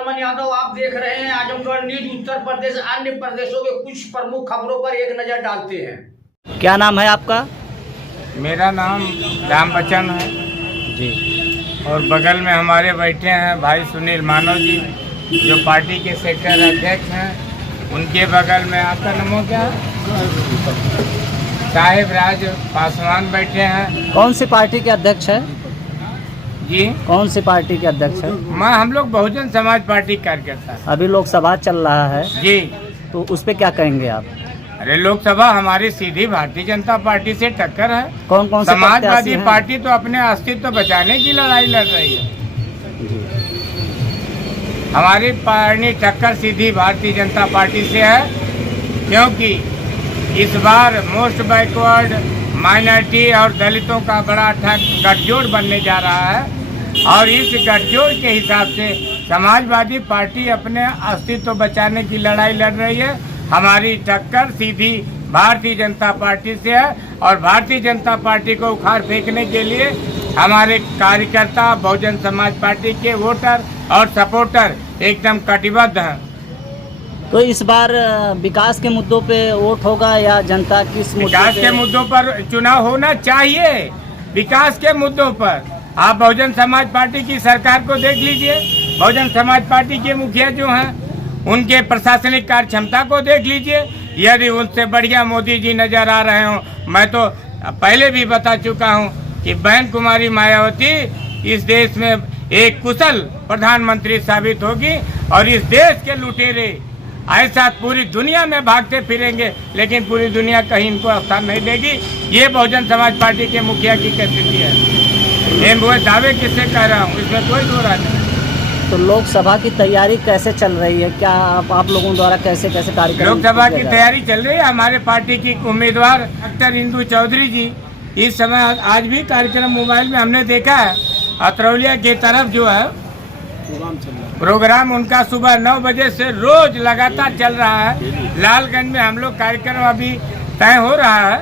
सलमान यादव, आप देख रहे हैं आजमगढ़ न्यूज उत्तर प्रदेश। अन्य प्रदेशों के कुछ प्रमुख खबरों पर एक नजर डालते हैं। क्या नाम है आपका? मेरा नाम राम बच्चन है जी। और बगल में हमारे बैठे हैं भाई सुनील मानव जी, जो पार्टी के सेक्टर अध्यक्ष हैं। उनके बगल में आपका नाम क्या है? साहिब राज पासवान बैठे हैं। कौन सी पार्टी के अध्यक्ष है जी? कौन सी पार्टी के अध्यक्ष है? हम लोग बहुजन समाज पार्टी कार्यकर्ता हैं। अभी लोकसभा चल रहा है जी। तो उस पे क्या कहेंगे आप? अरे लोकसभा हमारी सीधी भारतीय जनता पार्टी से टक्कर है। कौन कौन से समाजवादी पार्टी तो अपने अस्तित्व बचाने की लड़ाई लड़ रही है। हमारी पार्टी टक्कर सीधी भारतीय जनता पार्टी से है, क्योंकि इस बार मोस्ट बैकवर्ड, माइनॉरिटी और दलितों का बड़ा गठजोड़ बनने जा रहा है। और इस गठजोड़ के हिसाब से समाजवादी पार्टी अपने अस्तित्व बचाने की लड़ाई लड़ रही है। हमारी टक्कर सीधी भारतीय जनता पार्टी से है और भारतीय जनता पार्टी को उखाड़ फेंकने के लिए हमारे कार्यकर्ता, बहुजन समाज पार्टी के वोटर और सपोर्टर एकदम कटिबद्ध हैं। तो इस बार विकास के मुद्दों पे वोट होगा या जनता किस मुद्दे विकास के मुद्दों पर चुनाव होना चाहिए। विकास के मुद्दों पर आप बहुजन समाज पार्टी की सरकार को देख लीजिए। बहुजन समाज पार्टी के मुखिया जो हैं, उनके प्रशासनिक कार्य क्षमता को देख लीजिए। यदि उनसे बढ़िया मोदी जी नजर आ रहे हों, मैं तो पहले भी बता चुका हूं कि बहन कुमारी मायावती इस देश में एक कुशल प्रधानमंत्री साबित होगी और इस देश के लुटेरे ऐसा पूरी दुनिया में भागते फिरेंगे, लेकिन पूरी दुनिया कहीं इनको स्थान नहीं देगी। ये बहुजन समाज पार्टी के मुखिया की स्थिति है। ये वो दावे किससे कह रहा हूँ, इसमें कोई दो राय नहीं। तो लोकसभा की तैयारी कैसे चल रही है? क्या आप लोगों द्वारा कैसे कैसे कार्यक्रम? लोकसभा की तैयारी चल रही है। हमारे पार्टी की उम्मीदवार डॉक्टर इंदु चौधरी जी इस समय आज भी कार्यक्रम मोबाइल में हमने देखा है। अतरौलिया की तरफ जो है प्रोग्राम उनका सुबह 9 बजे से रोज लगातार चल रहा है। लालगंज में हम लोग कार्यक्रम अभी तय हो रहा है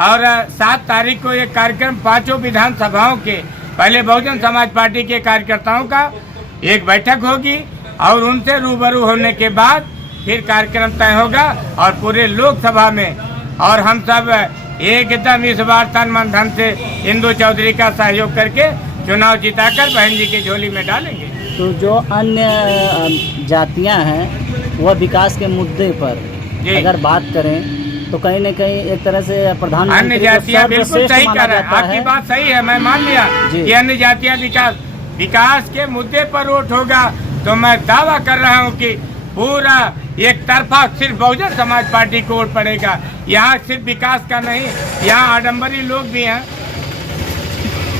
और 7 तारीख को ये कार्यक्रम 5 विधानसभाओं के पहले बहुजन समाज पार्टी के कार्यकर्ताओं का एक बैठक होगी और उनसे रूबरू होने के बाद फिर कार्यक्रम तय होगा और पूरे लोकसभा में और हम सब एकदम इस बार तन मन धन से इंदु चौधरी का सहयोग करके चुनाव जिताकर बहन जी की झोली में डालेंगे। तो जो अन्य जातियां हैं वह विकास के मुद्दे पर अगर बात करें तो कहीं न कहीं एक तरह से प्रधानमंत्री अन्य जातियां बिल्कुल सही कर रहे हैं। आपकी बात सही है, मैं मान लिया कि अन्य जातियां विकास के मुद्दे पर वोट होगा। तो मैं दावा कर रहा हूं कि पूरा एक तरफा सिर्फ बहुजन समाज पार्टी को वोट पड़ेगा। यहाँ सिर्फ विकास का नहीं, यहाँ आडम्बरी लोग भी हैं।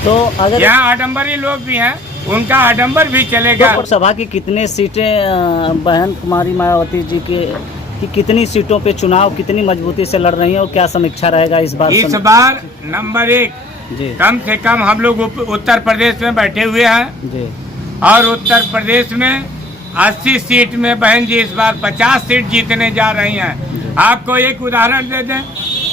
तो अगर यहाँ आडम्बरी लोग भी हैं, उनका आडम्बर भी चलेगा। तो लोकसभा की कितने सीटें बहन कुमारी मायावती जी की कितनी सीटों पे चुनाव कितनी मजबूती से लड़ रही हैं और क्या समीक्षा रहेगा इस बार? इस बार नंबर 1 कम से कम हम लोग उत्तर प्रदेश में बैठे हुए हैं जी। और उत्तर प्रदेश में 80 सीट में बहन जी इस बार 50 सीट जीतने जा रही हैं। आपको एक उदाहरण दे दें,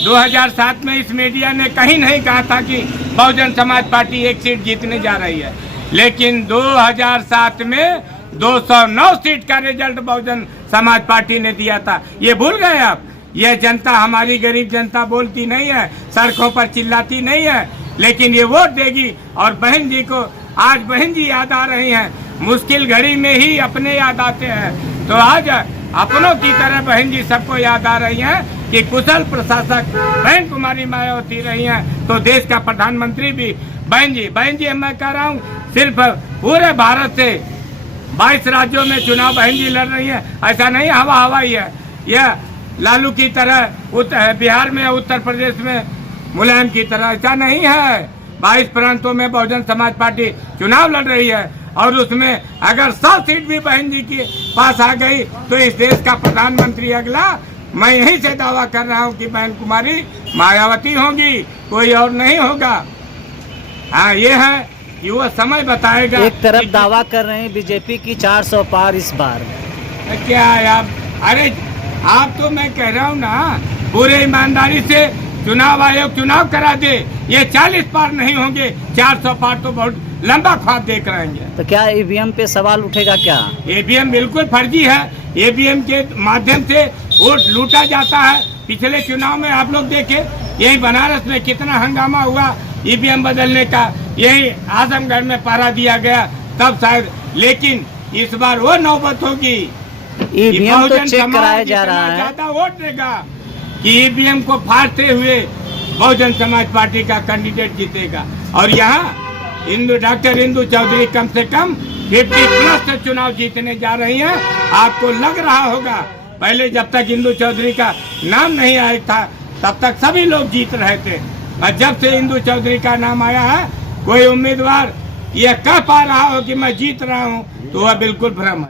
2007 में इस मीडिया ने कहीं नहीं कहा था कि बहुजन समाज पार्टी 1 सीट जीतने जा रही है, लेकिन 2007 में 209 सीट का रिजल्ट बहुजन समाज पार्टी ने दिया था। ये भूल गए आप? ये जनता, हमारी गरीब जनता बोलती नहीं है, सड़कों पर चिल्लाती नहीं है, लेकिन ये वोट देगी। और बहन जी को आज बहन जी याद आ रही हैं। मुश्किल घड़ी में ही अपने याद आते हैं, तो आज अपनों की तरह बहन जी सबको याद आ रही हैं कि कुशल प्रशासक बहन कुमारी मायावती रही हैं, तो देश का प्रधानमंत्री भी बहन जी मैं कह रहा हूँ। सिर्फ पूरे भारत से 22 राज्यों में चुनाव बहन जी लड़ रही है। ऐसा नहीं हवा ही है। यह लालू की तरह बिहार में, उत्तर प्रदेश में मुलायम की तरह ऐसा नहीं है। 22 प्रांतों में बहुजन समाज पार्टी चुनाव लड़ रही है और उसमें अगर 100 सीट भी बहन जी के पास आ गई तो इस देश का प्रधानमंत्री अगला मैं यहीं से दावा कर रहा हूं कि बहन कुमारी मायावती होगी, कोई और नहीं होगा। हाँ, ये है कि वो समय बताएगा। एक तरफ दावा कर रहे हैं बीजेपी की 400 पार इस बार। क्या यार, अरे आप तो मैं कह रहा हूँ ना, पूरे ईमानदारी से चुनाव आयोग चुनाव करा दे, ये 40 पार नहीं होंगे, 400 पार तो बहुत लंबा ख्वाब देख रहे हैं। तो क्या ईवीएम पे सवाल उठेगा क्या? ईवीएम बिल्कुल फर्जी है। ईवीएम के माध्यम से वोट लूटा जाता है। पिछले चुनाव में आप लोग देखे, यही बनारस में कितना हंगामा हुआ ईवीएम बदलने का, यही आजमगढ़ में पहरा दिया गया तब शायद। लेकिन इस बार वो नौबत होगी, ईवीएम तो चेक कराया जा रहा है, ज्यादा वोट देगा कि ईवीएम को फाड़ते हुए बहुजन समाज पार्टी का कैंडिडेट जीतेगा। और यहाँ डॉक्टर इंदु चौधरी कम से कम 50+ से चुनाव जीतने जा रही हैं। आपको लग रहा होगा पहले जब तक इंदु चौधरी का नाम नहीं आया था तब तक सभी लोग जीत रहे थे, और जब से इंदु चौधरी का नाम आया है कोई उम्मीदवार यह कह पा रहा हो कि मैं जीत रहा हूँ तो वह बिल्कुल भ्रम है।